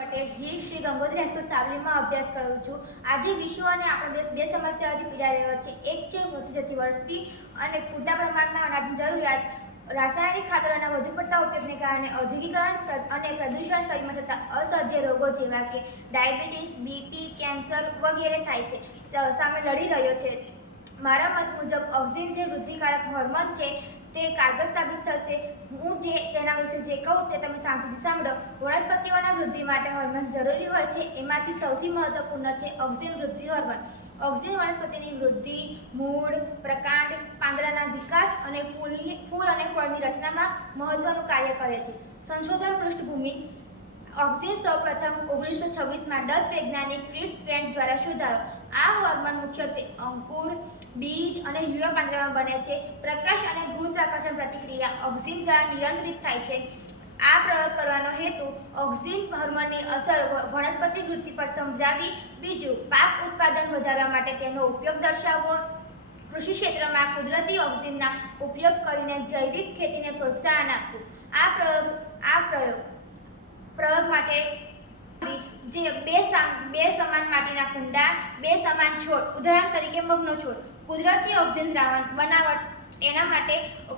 Patel Shri Gangotri high school સાવલીમાં અભ્યાસ કરું છું। આજે વિશ્વ અને આપણો દેશ બે સમસ્યાઓથી પીડાઈ રહ્યો છે। એક છે વધતી જતી વસ્તી અને પૂરતા પ્રમાણમાં અનાજની જરૂરિયાત। રાસાયણિક ખાતરોના વધુ પડતા ઉપયોગને કારણે ઔદ્યોગિકરણ અને પ્રદૂષણ શરીરમાં થતા અસાધ્ય રોગો જેવા કે ડાયાબિટીસ, બીપી, કેન્સર વગેરે થાય છે સામે લડી રહ્યો છે। મારા મત મુજબ ઓક્સિન જે વૃદ્ધિકારક હોર્મોન છે તે કારગર સાબિત થશે। હું તેના વિશે જે કહું તે તમે શાંતિથી સાંભળો। વનસ્પતિઓના વૃદ્ધિ માટે હોર્મોન્સ જરૂરી હોય છે, એમાંથી સૌથી મહત્વપૂર્ણ છે ઓક્સિન વૃદ્ધિ હોર્મોન। ઓક્સિન વનસ્પતિની વૃદ્ધિ, મૂળ, પ્રકાંડ, પાંદડાના વિકાસ અને ફૂલ અને ફળની રચનામાં મહત્વનું કાર્ય કરે છે। સંશોધન પૃષ્ઠભૂમિ: ઓક્સિન સૌપ્રથમ 1926માં ડચ વૈજ્ઞાનિક ફ્રિટ્સ વેન્ટ દ્વારા શોધાયો। આ હોર્મોન મુખ્યત્વે અંકુર, બીજ અને યુવા પાંદડામાં બને છે। પ્રકાશ અને ગુરુત્વાકર્ષણ પ્રતિક્રિયા ઓક્સિન દ્વારા નિયંત્રિત થાય છે। આ પ્રયોગ કરવાનો હેતુ ઓક્સિન હોર્મોનની અસર વનસ્પતિ વૃદ્ધિ પર સમજાવવી। બીજું, પાક ઉત્પાદન વધારવા માટે તેનો ઉપયોગ દર્શાવવો। કૃષિ ક્ષેત્રમાં કુદરતી ઓક્સિનના ઉપયોગ કરીને જૈવિક ખેતીને પ્રોત્સાહન આપવું। આ પ્રયોગ માટે જે બે સમાન માટીના કુંડા, બે સમાન છોડ, ઉદાહરણ તરીકે મગનો છોડ, કુદરતી ઓક્સિન દ્રાવણ બનાવટ એના માટે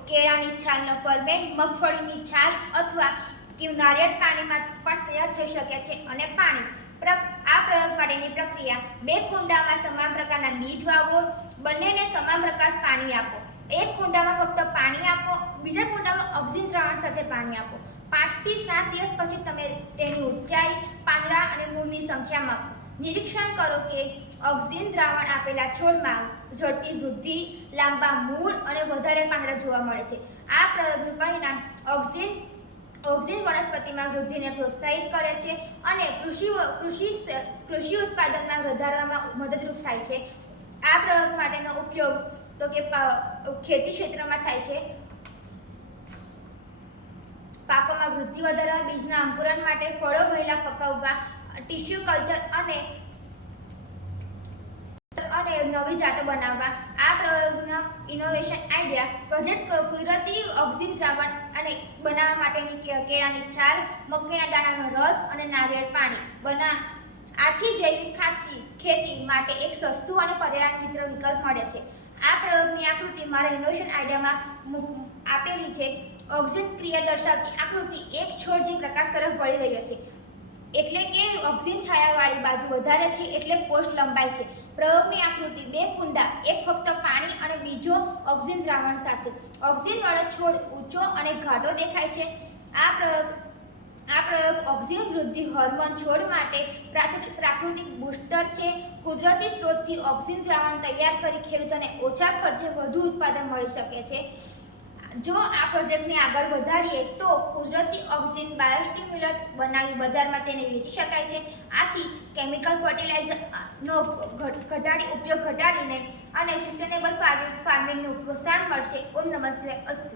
કેળાની છાલનો ફર્મેન્ટ, મગફળીની છાલ અથવા નારિયેળ પાણીમાંથી પણ તૈયાર થઈ શકે છે। અને પાણી, આ પ્રયોગ માટેની પ્રક્રિયા: બે કુંડામાં સમાન પ્રકારના બીજ વાવો, બંનેને સમાન પ્રકાશ પાણી આપો। એક કુંડામાં ફક્ત પાણી આપો, બીજા કુંડામાં ઓક્સિન દ્રાવણ સાથે પાણી આપો। 5 થી 7 દિવસ પછી તમે તેની ઊંચાઈ, પાંદડા અને મૂળની સંખ્યા માપો। નિરીક્ષણ કરો કે ઓક્સિન દ્રાવણ આપેલા છોડમાં ઝડપી વૃદ્ધિ, લાંબા મૂળ અને વધારે પાંદડા જોવા મળે છે। આ પ્રયોગનું પરિણામ ઓક્સિન વનસ્પતિમાં વૃદ્ધિને પ્રોત્સાહિત કરે છે અને કૃષિ ઉત્પાદનમાં વધારવામાં મદદરૂપ થાય છે। આ પ્રયોગ માટેનો ઉપયોગ તો કે ખેતી ક્ષેત્રમાં થાય છે। પાકોમાં વૃદ્ધિ વધારવા, બીજના અંકુરન માટે, ફળો વહેલા પકવવા, ટિશ્યુ કલ્ચર અને નવી જાતો બનાવવા। આ પ્રયોગનો ઇનોવેશન આઈડિયા પ્રોજેક્ટ કુદરતી ઓક્સિન દ્રાવણ અને બનાવવા માટેની કેળાની છાલ, મકાઈના દાણાનો રસ અને નારિયેળ પાણી આથી જૈવિક ખેતી માટે એક સસ્તું અને પર્યાવરણ મિત્ર વિકલ્પ મળે છે। આ પ્રયોગની આકૃતિ મારા ઇનોવેશન આઈડિયામાં આપેલી છે। ઓક્સિન ક્રિયા દર્શાવતી આકૃતિ એક છોડ જે પ્રકાશ તરફ વળી રહ્યો છે, એટલે કે ઓક્સિન છાયાવાળી બાજુ વધારે છે, એટલે કોષ લંબાય છે। પ્રયોગની આકૃતિ: બે કુંડા, એક ફક્ત પાણી અને બીજો ઓક્સિન દ્રાવણ સાથે। ઓક્સિન વાળો છોડ ઊંચો અને ઘાટો દેખાય છે। આ પ્રયોગ ઓક્સિન વૃદ્ધિ હોર્મોન છોડ માટે પ્રાકૃતિક બૂસ્ટર છે। કુદરતી સ્ત્રોતથી ઓક્સિન દ્રાવણ તૈયાર કરી ખેડૂતોને ઓછા ખર્ચે વધુ ઉત્પાદન મળી શકે છે। જો આ પ્રોજેક્ટને આગળ વધારીએ તો કુદરતી ઓક્સિન બાયોસ્ટિમ્યુલન્ટ બનાવી બજારમાં તેને વેચી શકાય છે। આથી કેમિકલ ફર્ટિલાઇઝરનો ઉપયોગ ઘટાડીને અને સસ્ટેનેબલ ફાર્મિંગનું પ્રોત્સાહન મળશે। ઓમ નમઃ શિવાય અસ્તુ।